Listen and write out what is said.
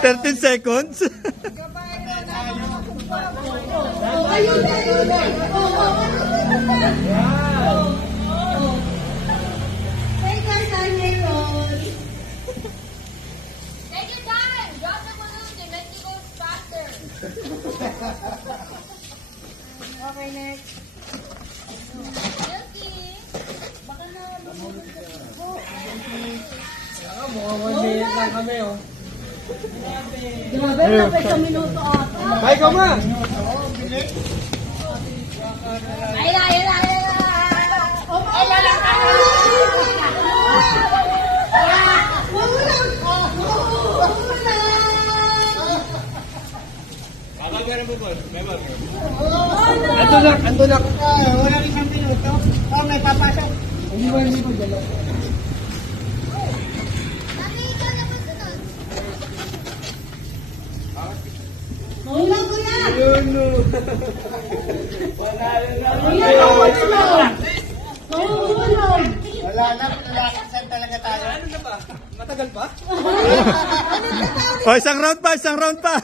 Thirteen seconds. Ayun, ayun. Take your time, Aaron. Take your time. Drop the balloon and let me go faster. Okay, next. Guilty. Baka na lumulog ka. Grabe, dapat isang minuto ata. Bye, ka ma. Ayun na, ayun na, ayun na. Ayun na. Ando na. Walang isang minuto. Oh, may papasok. Hindi ba hindi ko dalaw? Nakita na ba sunod? Mahula ko yan! Wala na, lalakasan talaga tayo. O, isang round pa, isang round pa.